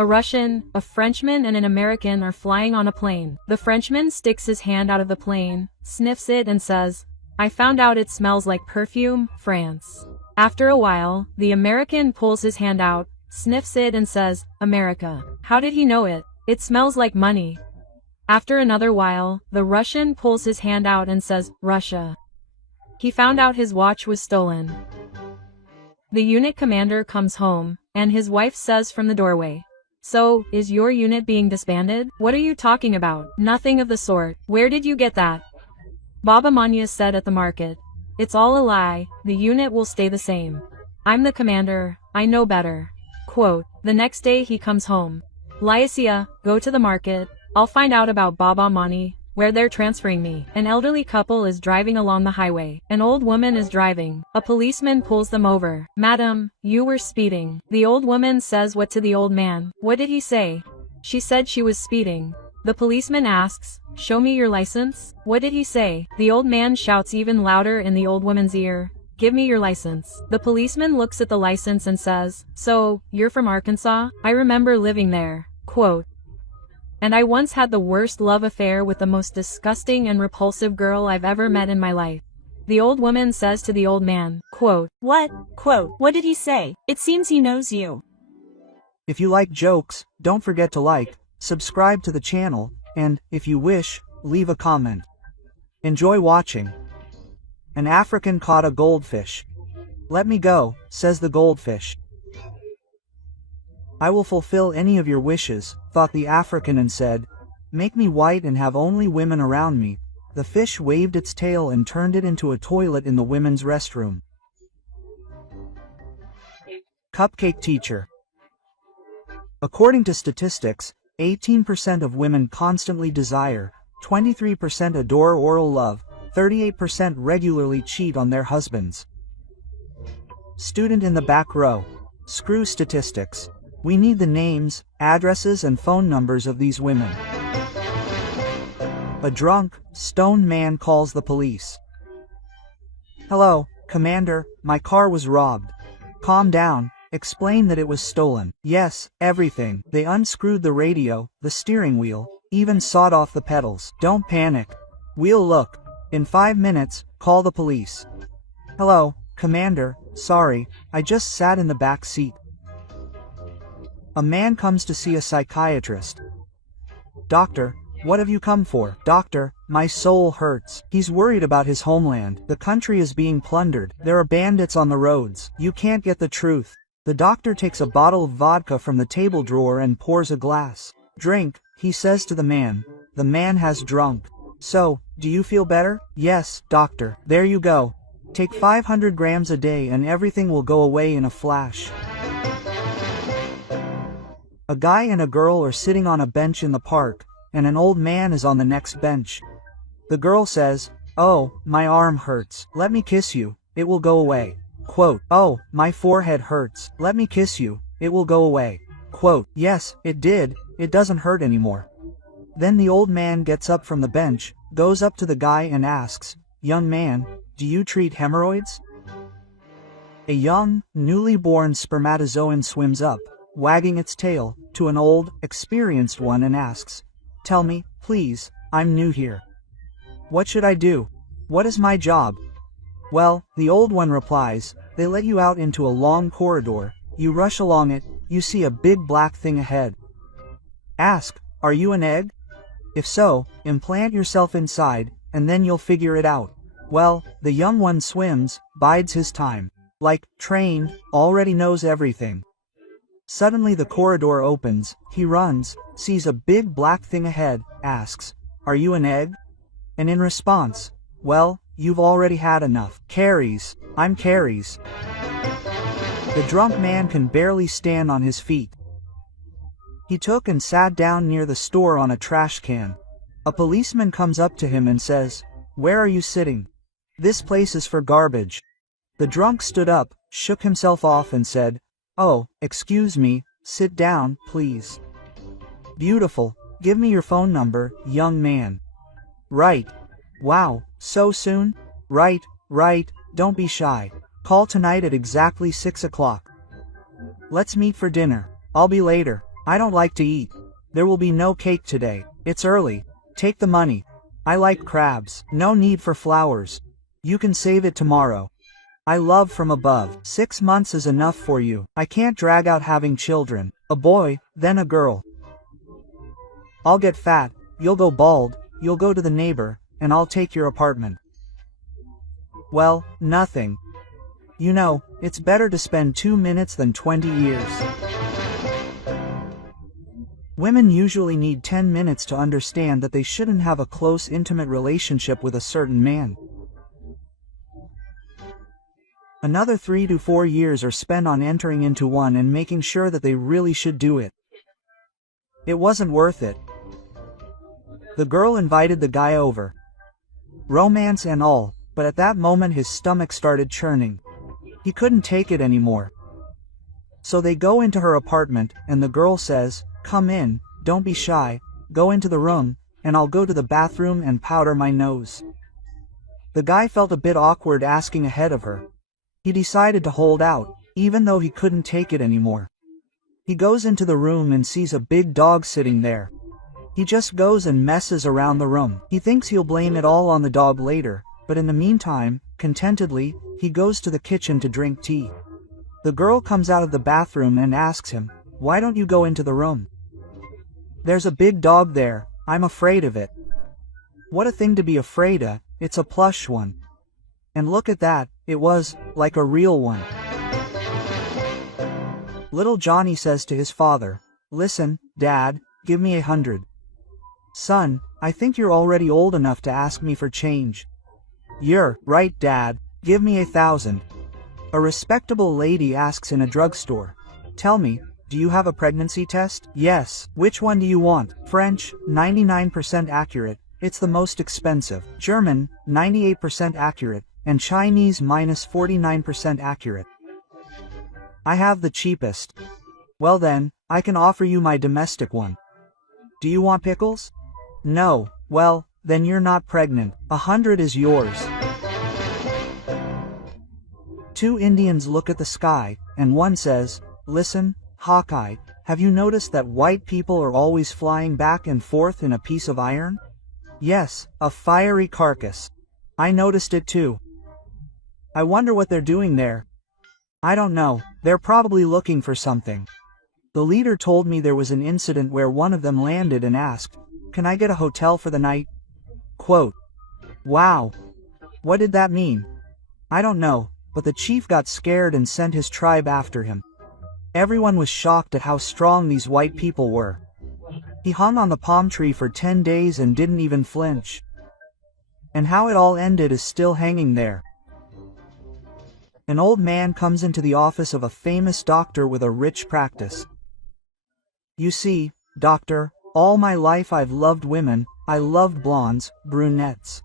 A Russian, a Frenchman and an American are flying on a plane. The Frenchman sticks his hand out of the plane, sniffs it and says, "I found out it smells like perfume, France." After a while, the American pulls his hand out, sniffs it and says, "America." How did he know it? It smells like money. After another while, the Russian pulls his hand out and says, "Russia." He found out his watch was stolen. The unit commander comes home, and his wife says from the doorway, "So, is your unit being disbanded? What are you talking about? Nothing of the sort. Where did you get that?" Baba Manya said at the market, "It's all a lie, the unit will stay the same. I'm the commander, I know better." Quote, the next day he comes home. "Lycia, go to the market, I'll find out about Baba Mani, where they're transferring me." An elderly couple is driving along the highway. An old woman is driving. A policeman pulls them over. "Madam, you were speeding." The old woman says what to the old man. "What did he say?" "She said she was speeding." The policeman asks, "Show me your license." "What did he say?" The old man shouts even louder in the old woman's ear, "Give me your license." The policeman looks at the license and says, "So, you're from Arkansas? I remember living there." Quote, "And I once had the worst love affair with the most disgusting and repulsive girl I've ever met in my life." The old woman says to the old man, quote, What did he say? It seems he knows you." If you like jokes, don't forget to like, subscribe to the channel, and, if you wish, leave a comment. Enjoy watching. An African caught a goldfish. "Let me go," says the goldfish. "I will fulfill any of your wishes," thought the African and said, "Make me white and have only women around me." The fish waved its tail and turned it into a toilet in the women's restroom. Cupcake teacher. According to statistics, 18% of women constantly desire, 23% adore oral love, 38% regularly cheat on their husbands. Student in the back row. Screw statistics. We need the names, addresses and phone numbers of these women. A drunk, stoned man calls the police. "Hello, Commander, my car was robbed." "Calm down, explain that it was stolen." "Yes, everything." They unscrewed the radio, the steering wheel, even sawed off the pedals. "Don't panic. We'll look. In 5 minutes, call the police." "Hello, Commander, sorry, I just sat in the back seat." A man comes to see a psychiatrist. "Doctor, what have you come for?" "Doctor, my soul hurts." He's worried about his homeland. The country is being plundered. There are bandits on the roads. You can't get the truth. The doctor takes a bottle of vodka from the table drawer and pours a glass. "Drink," he says to the man. The man has drunk. "So, do you feel better?" "Yes, doctor." "There you go. Take 500 grams a day and everything will go away in a flash." A guy and a girl are sitting on a bench in the park, and an old man is on the next bench. The girl says, "Oh, my arm hurts. Let me kiss you, it will go away." Quote, "Oh, my forehead hurts. Let me kiss you, it will go away." Quote, "Yes, it did, it doesn't hurt anymore." Then the old man gets up from the bench, goes up to the guy and asks, "Young man, do you treat hemorrhoids?" A young, newly born spermatozoan swims up, wagging its tail, to an old, experienced one and asks, "Tell me, please, I'm new here. What should I do? What is my job?" "Well," the old one replies, "they let you out into a long corridor, you rush along it, you see a big black thing ahead. Ask, are you an egg? If so, implant yourself inside, and then you'll figure it out." Well, the young one swims, bides his time. Like, trained, already knows everything. Suddenly the corridor opens, he runs, sees a big black thing ahead, asks, "Are you an egg?" And in response, "Well, you've already had enough." Caries, I'm caries. The drunk man can barely stand on his feet. He took and sat down near the store on a trash can. A policeman comes up to him and says, "Where are you sitting? This place is for garbage." The drunk stood up, shook himself off and said, "Oh, excuse me, sit down, please." "Beautiful, give me your phone number, young man." "Right. Wow, so soon?" Right, don't be shy. Call tonight at exactly 6 o'clock. Let's meet for dinner. I'll be later. I don't like to eat. There will be no cake today. It's early. Take the money. I like crabs. No need for flowers. You can save it tomorrow. I love from above. 6 months is enough for you. I can't drag out having children. A boy, then a girl. I'll get fat, you'll go bald, you'll go to the neighbor, and I'll take your apartment. Well, nothing. You know, it's better to spend 2 minutes than 20 years. Women usually need 10 minutes to understand that they shouldn't have a close, intimate relationship with a certain man. Another 3 to 4 years are spent on entering into one and making sure that they really should do it. It wasn't worth it. The girl invited the guy over. Romance and all, but at that moment his stomach started churning. He couldn't take it anymore. So they go into her apartment, and the girl says, "Come in, don't be shy, go into the room, and I'll go to the bathroom and powder my nose." The guy felt a bit awkward asking ahead of her. He decided to hold out, even though he couldn't take it anymore. He goes into the room and sees a big dog sitting there. He just goes and messes around the room. He thinks he'll blame it all on the dog later, but in the meantime, contentedly, he goes to the kitchen to drink tea. The girl comes out of the bathroom and asks him, "Why don't you go into the room?" "There's a big dog there, I'm afraid of it." What a thing to be afraid of, it's a plush one. And look at that, it was, like a real one. Little Johnny says to his father, "Listen, Dad, give me 100. Son, I think you're already old enough to ask me for change." "You're right, Dad, give me 1,000. A respectable lady asks in a drugstore, "Tell me, do you have a pregnancy test?" "Yes." "Which one do you want?" "French, 99% accurate, it's the most expensive. German, 98% accurate, and Chinese minus 49% accurate." "I have the cheapest." "Well then, I can offer you my domestic one. Do you want pickles?" "No." "Well, then you're not pregnant. 100 is yours." Two Indians look at the sky, and one says, "Listen, Hawkeye, have you noticed that white people are always flying back and forth in a piece of iron?" "Yes, a fiery carcass. I noticed it too. I wonder what they're doing there." "I don't know, they're probably looking for something. The leader told me there was an incident where one of them landed and asked, 'Can I get a hotel for the night?'" Quote. "Wow. What did that mean?" "I don't know, but the chief got scared and sent his tribe after him. Everyone was shocked at how strong these white people were. He hung on the palm tree for 10 days and didn't even flinch. And how it all ended is still hanging there." An old man comes into the office of a famous doctor with a rich practice. "You see, doctor, all my life I've loved women. I loved blondes, brunettes.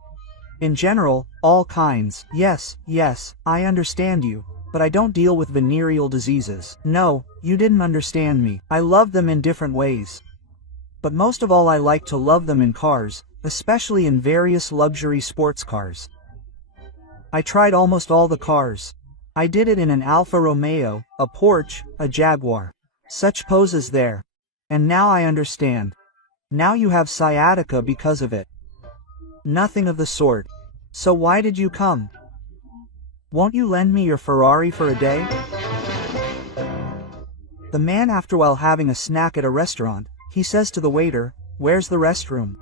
In general, all kinds. Yes, I understand you, but I don't deal with venereal diseases." "No, you didn't understand me. I love them in different ways. But most of all I like to love them in cars, especially in various luxury sports cars. I tried almost all the cars. I did it in an Alfa Romeo, a Porsche, a Jaguar. Such poses there. And now I understand. Now you have sciatica because of it." "Nothing of the sort. So why did you come? Won't you lend me your Ferrari for a day?" The man, after while having a snack at a restaurant, he says to the waiter, "Where's the restroom?"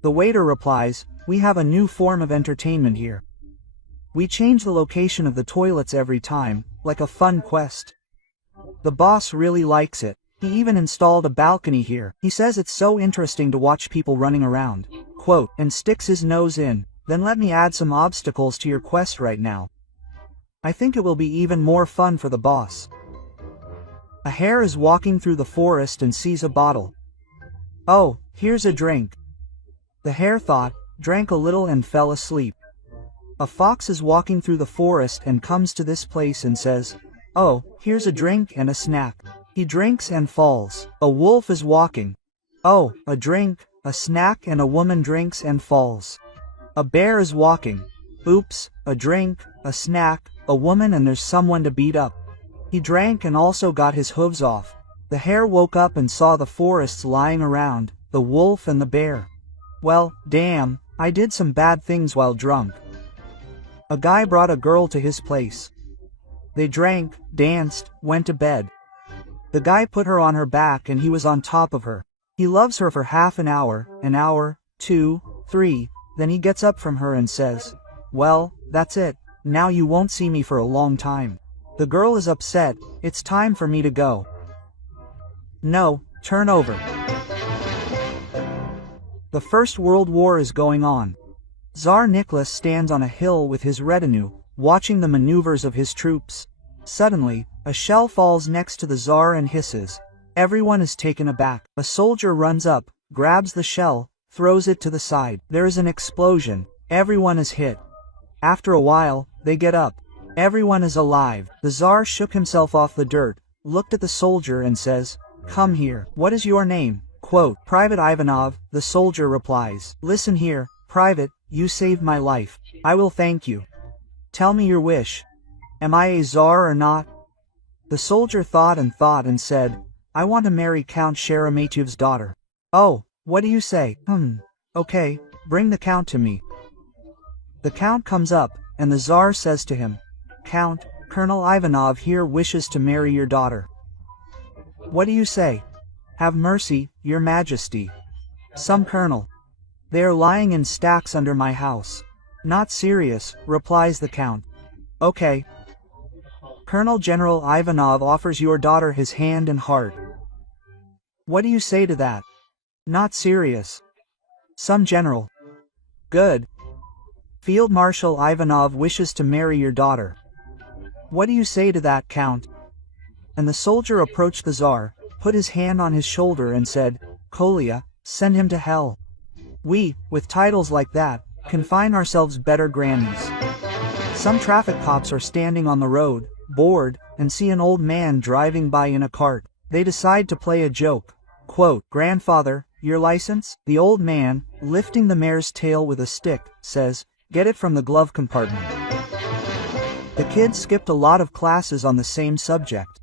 The waiter replies, "We have a new form of entertainment here. We change the location of the toilets every time, like a fun quest. The boss really likes it. He even installed a balcony here. He says it's so interesting to watch people running around." Quote, and sticks his nose in. "Then let me add some obstacles to your quest right now. I think it will be even more fun for the boss." A hare is walking through the forest and sees a bottle. "Oh, here's a drink." The hare thought, drank a little and fell asleep. A fox is walking through the forest and comes to this place and says, "Oh, here's a drink and a snack." He drinks and falls. A wolf is walking. "Oh, a drink, a snack, and a woman drinks and falls." A bear is walking. "Oops, a drink, a snack, a woman, and there's someone to beat up." He drank and also got his hooves off. The hare woke up and saw the forests lying around, the wolf and the bear. Well, damn, I did some bad things while drunk. A guy brought a girl to his place. They drank, danced, went to bed. The guy put her on her back and he was on top of her. He loves her for half an hour, 2, 3, then he gets up from her and says, "Well, that's it, now you won't see me for a long time." The girl is upset, "It's time for me to go." "No, turn over." The First World War is going on. Tsar Nicholas stands on a hill with his retinue, watching the maneuvers of his troops. Suddenly, a shell falls next to the Tsar and hisses. Everyone is taken aback. A soldier runs up, grabs the shell, throws it to the side. There is an explosion. Everyone is hit. After a while, they get up. Everyone is alive. The Tsar shook himself off the dirt, looked at the soldier and says, "Come here. What is your name?" Quote, "Private Ivanov," the soldier replies. "Listen here, Private, you saved my life. I will thank you. Tell me your wish. Am I a Tsar or not?" The soldier thought and said, "I want to marry Count Sheremetyev's daughter." "Oh, what do you say? Okay, bring the Count to me." The Count comes up, and the Tsar says to him, "Count, Colonel Ivanov here wishes to marry your daughter." "What do you say?" "Have mercy, your majesty. Some colonel. They are lying in stacks under my house." "Not serious," replies the Count. "Okay." Colonel General Ivanov offers your daughter his hand and heart. "What do you say to that?" "Not serious." "Some general." "Good." Field Marshal Ivanov wishes to marry your daughter. "What do you say to that, Count?" And the soldier approached the Tsar, put his hand on his shoulder and said, "Kolya, send him to hell. We, with titles like that, can find ourselves better grannies." Some traffic cops are standing on the road, bored, and see an old man driving by in a cart. They decide to play a joke. Quote, "Grandfather, your license?" The old man, lifting the mare's tail with a stick, says, "Get it from the glove compartment." The kids skipped a lot of classes on the same subject.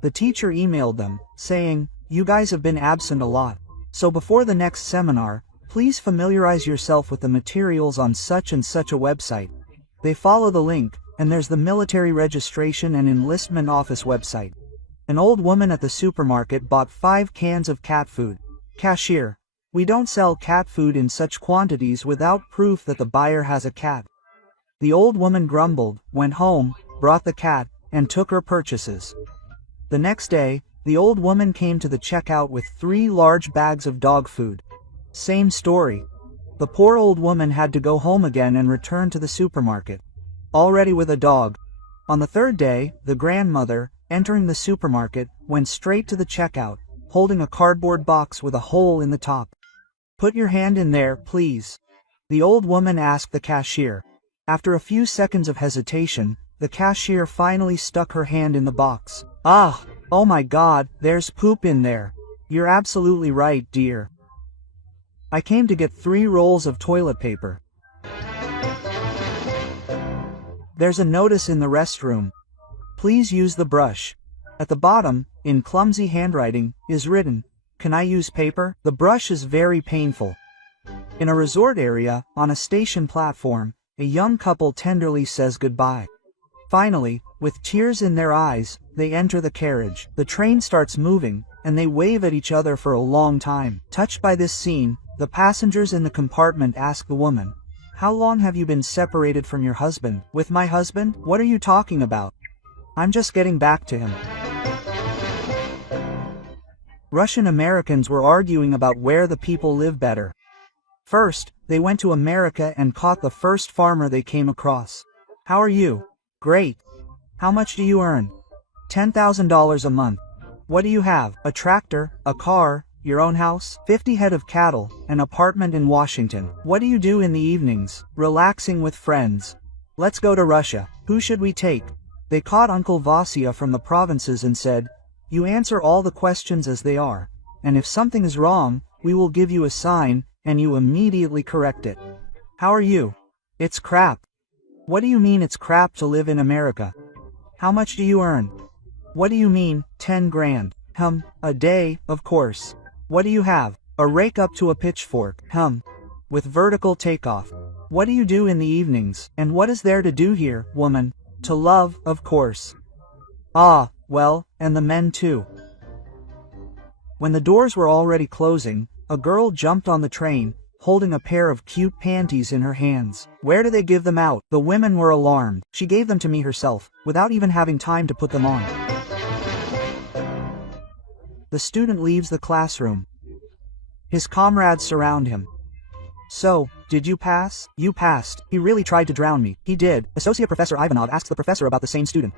The teacher emailed them, saying, "You guys have been absent a lot. So before the next seminar, please familiarize yourself with the materials on such and such a website." They follow the link, and there's the military registration and enlistment office website. An old woman at the supermarket bought 5 cans of cat food. "Cashier, we don't sell cat food in such quantities without proof that the buyer has a cat." The old woman grumbled, went home, brought the cat, and took her purchases. The next day, the old woman came to the checkout with 3 large bags of dog food. Same story. The poor old woman had to go home again and return to the supermarket. Already with a dog. On the 3rd day, the grandmother, entering the supermarket, went straight to the checkout, holding a cardboard box with a hole in the top. "Put your hand in there, please," the old woman asked the cashier. After a few seconds of hesitation, the cashier finally stuck her hand in the box. "Ah, oh my God, there's poop in there. You're absolutely right, dear. I came to get 3 rolls of toilet paper." There's a notice in the restroom. "Please use the brush." At the bottom, in clumsy handwriting, is written, "Can I use paper?" The brush is very painful. In a resort area, on a station platform, a young couple tenderly says goodbye. Finally, with tears in their eyes, they enter the carriage. The train starts moving, and they wave at each other for a long time. Touched by this scene, the passengers in the compartment ask the woman, "How long have you been separated from your husband?" "With my husband? What are you talking about? I'm just getting back to him." Russian Americans were arguing about where the people live better. First, they went to America and caught the first farmer they came across. "How are you?" "Great. How much do you earn?" $10,000 a month. "What do you have? A tractor, a car, your own house?" 50 head of cattle, an apartment in Washington. "What do you do in the evenings?" "Relaxing with friends." "Let's go to Russia. Who should we take?" They caught Uncle Vasya from the provinces and said, "You answer all the questions as they are, and if something is wrong, we will give you a sign, and you immediately correct it." "How are you?" "It's crap." "What do you mean it's crap to live in America?" "How much do you earn?" What do you mean, 10 grand? A day, of course. What do you have? A rake up to a pitchfork, with vertical takeoff. What do you do in the evenings? And what is there to do here, woman? To love, of course. Ah, well, and the men too. When the doors were already closing, a girl jumped on the train, holding a pair of cute panties in her hands. Where do they give them out? The women were alarmed. She gave them to me herself, without even having time to put them on. The student leaves the classroom. His comrades surround him. So, did you pass? You passed. He really tried to drown me. He did. Associate Professor Ivanov asks the professor about the same student.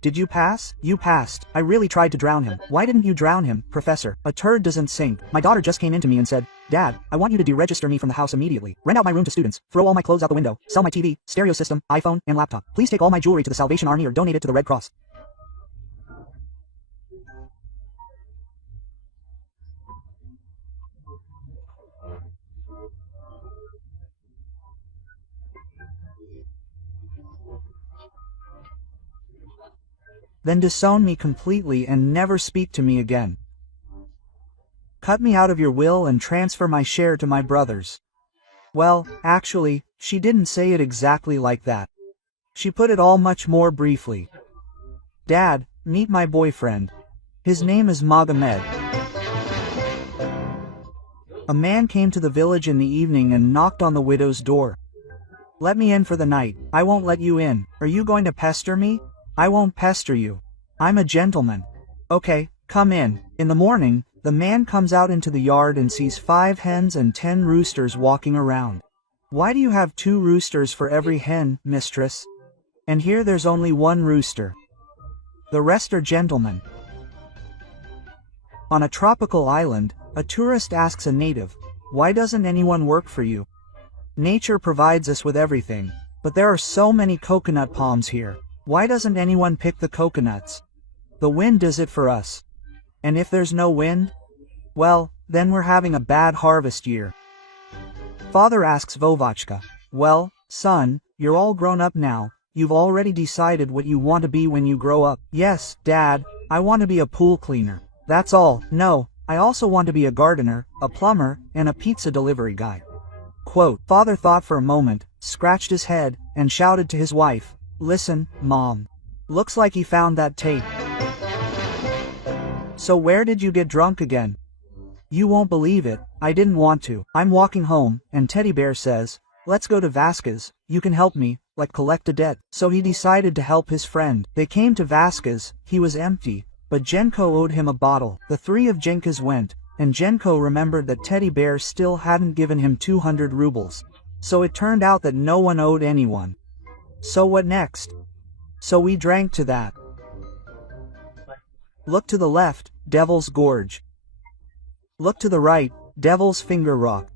Did you pass? You passed. I really tried to drown him. Why didn't you drown him, Professor? A turd doesn't sink. My daughter just came into me and said, Dad, I want you to deregister me from the house immediately. Rent out my room to students. Throw all my clothes out the window. Sell my TV, stereo system, iPhone, and laptop. Please take all my jewelry to the Salvation Army or donate it to the Red Cross. Then disown me completely and never speak to me again. Cut me out of your will and transfer my share to my brothers. Well, actually, she didn't say it exactly like that. She put it all much more briefly. Dad, meet my boyfriend. His name is Magomed. A man came to the village in the evening and knocked on the widow's door. Let me in for the night. I won't let you in. Are you going to pester me? I won't pester you. I'm a gentleman. Okay, come in. In the morning, the man comes out into the yard and sees 5 hens and 10 roosters walking around. Why do you have 2 roosters for every hen, mistress? And here there's only 1 rooster. The rest are gentlemen. On a tropical island, a tourist asks a native, why doesn't anyone work for you? Nature provides us with everything, but there are so many coconut palms here. Why doesn't anyone pick the coconuts? The wind does it for us. And if there's no wind? Well, then we're having a bad harvest year. Father asks Vovachka, well, son, you're all grown up now, you've already decided what you want to be when you grow up. Yes, Dad, I want to be a pool cleaner. That's all. No, I also want to be a gardener, a plumber, and a pizza delivery guy. Quote, Father thought for a moment, scratched his head, and shouted to his wife, listen, Mom. Looks like he found that tape. So where did you get drunk again? You won't believe it, I didn't want to. I'm walking home, and Teddy Bear says, let's go to Vasquez, you can help me, like collect a debt. So he decided to help his friend. They came to Vasquez, he was empty, but Jenko owed him a bottle. The 3 of Jenkas went, and Jenko remembered that Teddy Bear still hadn't given him 200 rubles. So it turned out that no one owed anyone. So what next? So we drank to that. Look to the left, Devil's Gorge. Look to the right, Devil's Finger Rock.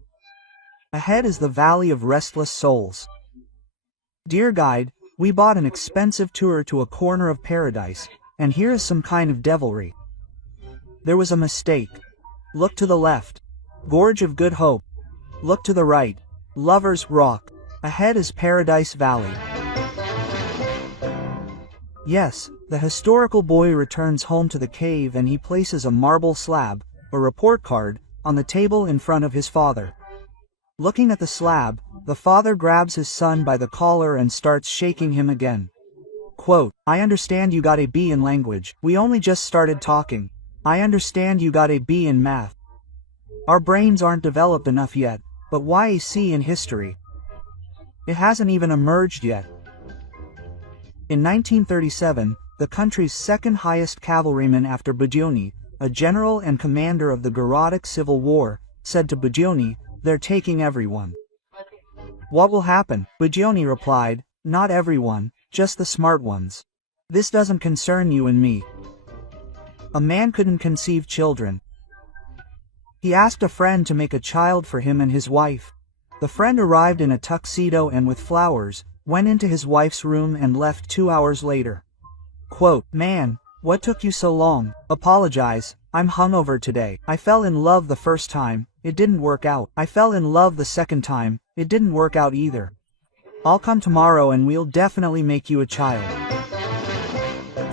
Ahead is the Valley of Restless Souls. Dear guide, we bought an expensive tour to a corner of paradise, and here is some kind of devilry. There was a mistake. Look to the left, Gorge of Good Hope. Look to the right, Lover's Rock. Ahead is Paradise Valley. Yes, the historical boy returns home to the cave and he places a marble slab, a report card, on the table in front of his father. Looking at the slab, the father grabs his son by the collar and starts shaking him again. Quote, I understand you got a B in language. We only just started talking. I understand you got a B in math. Our brains aren't developed enough yet, but why a C in history? It hasn't even emerged yet. In 1937, the country's second highest cavalryman after Budyonny, a general and commander of the Garodic Civil War, said to Budyonny, they're taking everyone. What will happen? Budyonny replied, not everyone, just the smart ones. This doesn't concern you and me. A man couldn't conceive children. He asked a friend to make a child for him and his wife. The friend arrived in a tuxedo and with flowers, went into his wife's room and left 2 hours later. Quote, man, what took you so long? Apologize, I'm hungover today. I fell in love the first time, it didn't work out. I fell in love the second time, it didn't work out either. I'll come tomorrow and we'll definitely make you a child.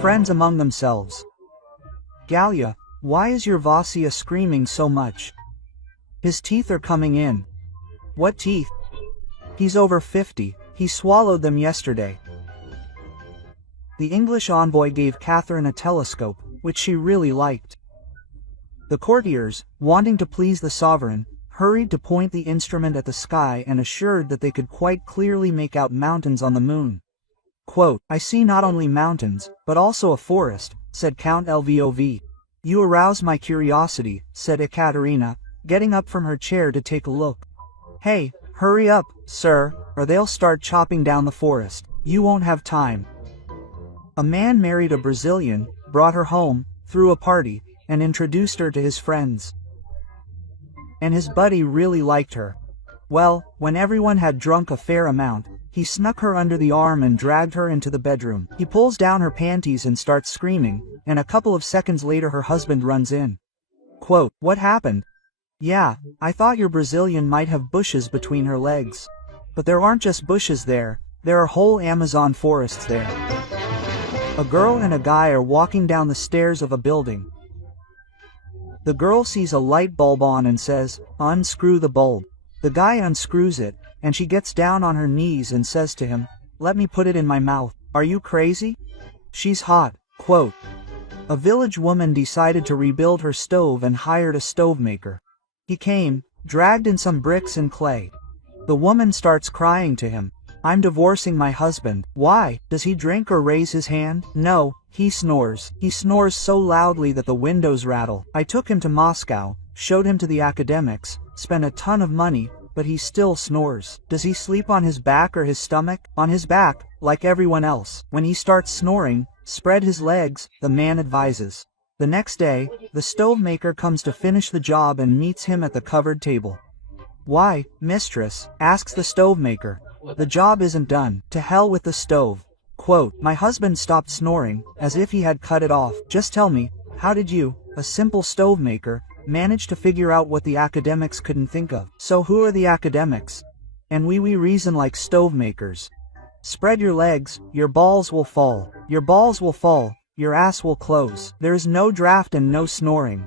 friends among themselves. Galya, why is your Vasya screaming so much? His teeth are coming in. What teeth? He's over 50, he swallowed them yesterday. The English envoy gave Catherine a telescope, which she really liked. The courtiers, wanting to please the sovereign, hurried to point the instrument at the sky and assured that they could quite clearly make out mountains on the moon. Quote, I see not only mountains, but also a forest, said Count Lvov. You arouse my curiosity, said Ekaterina, getting up from her chair to take a look. Hey, hurry up, sir, or they'll start chopping down the forest. You won't have time. A man married a Brazilian, brought her home, threw a party, and introduced her to his friends. And his buddy really liked her. Well, when everyone had drunk a fair amount, he snuck her under the arm and dragged her into the bedroom. He pulls down her panties and starts screaming, and a couple of seconds later her husband runs in. Quote, what happened? Yeah, I thought your Brazilian might have bushes between her legs. But there aren't just bushes there are whole Amazon forests there. A girl and a guy are walking down the stairs of a building. The girl sees a light bulb on and says, unscrew the bulb. The guy unscrews it, and she gets down on her knees and says to him, let me put it in my mouth. Are you crazy? She's hot. Quote, a village woman decided to rebuild her stove and hired a stove maker. He came, dragged in some bricks and clay. The woman starts crying to him. I'm divorcing my husband. Why? Does he drink or raise his hand? No, he snores. He snores so loudly that the windows rattle. I took him to Moscow, showed him to the academics, spent a ton of money, but he still snores. Does he sleep on his back or his stomach? On his back, like everyone else. When he starts snoring, spread his legs, the man advises. The next day, the stove maker comes to finish the job and meets him at the covered table. Why, mistress? Asks the stove maker. The job isn't done. To hell with the stove. Quote, my husband stopped snoring, as if he had cut it off. Just tell me, how did you, a simple stove maker, manage to figure out what the academics couldn't think of? So who are the academics? And we reason like stove makers. Spread your legs, your balls will fall. Your balls will fall, your ass will close. There is no draft and no snoring.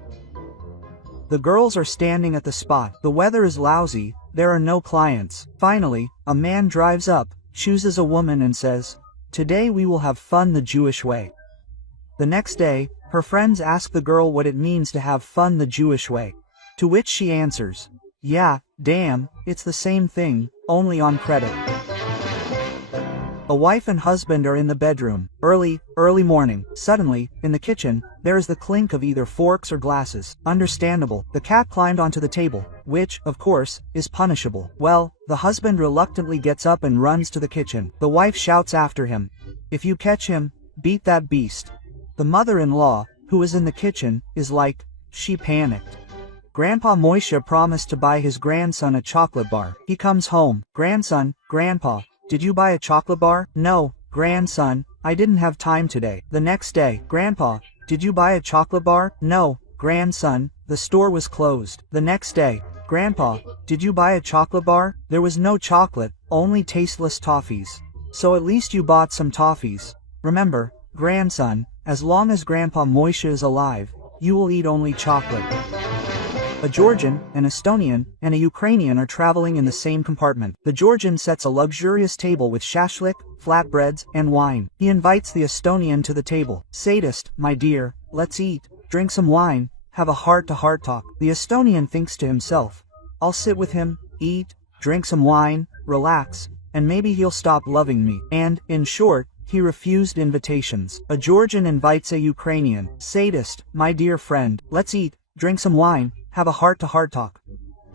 The girls are standing at the spot. The weather is lousy, there are no clients. Finally, a man drives up, chooses a woman and says, today we will have fun the Jewish way. The next day, her friends ask the girl what it means to have fun the Jewish way. To which she answers, yeah, damn, it's the same thing, only on credit. A wife and husband are in the bedroom. Early morning. Suddenly, in the kitchen, there is the clink of either forks or glasses. Understandable. The cat climbed onto the table, which, of course, is punishable. Well, the husband reluctantly gets up and runs to the kitchen. The wife shouts after him, if you catch him, beat that beast. The mother-in-law, who is in the kitchen, is like, she panicked. Grandpa Moishe promised to buy his grandson a chocolate bar. He comes home. Grandson, Grandpa, did you buy a chocolate bar? No, grandson, I didn't have time today. The next day, Grandpa, did you buy a chocolate bar? No, grandson, the store was closed. The next day, Grandpa, did you buy a chocolate bar? There was no chocolate, only tasteless toffees. So at least you bought some toffees. Remember, grandson, as long as Grandpa Moishe is alive, you will eat only chocolate. A Georgian, an Estonian, and a Ukrainian are traveling in the same compartment. The Georgian sets a luxurious table with shashlik, flatbreads, and wine. He invites the Estonian to the table. Sadist, my dear, let's eat, drink some wine, have a heart-to-heart talk. The Estonian thinks to himself, I'll sit with him, eat, drink some wine, relax, and maybe he'll stop loving me. And, in short, he refused invitations. A Georgian invites a Ukrainian. Sadist, my dear friend, let's eat, drink some wine, have a heart-to-heart talk.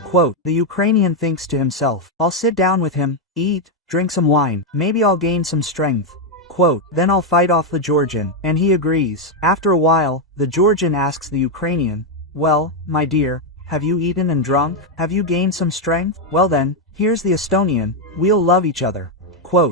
Quote, the Ukrainian thinks to himself, I'll sit down with him, eat, drink some wine, maybe I'll gain some strength. Quote, then I'll fight off the Georgian, and he agrees. After a while, the Georgian asks the Ukrainian, well, my dear, have you eaten and drunk? Have you gained some strength? Well then, here's the Estonian, we'll love each other.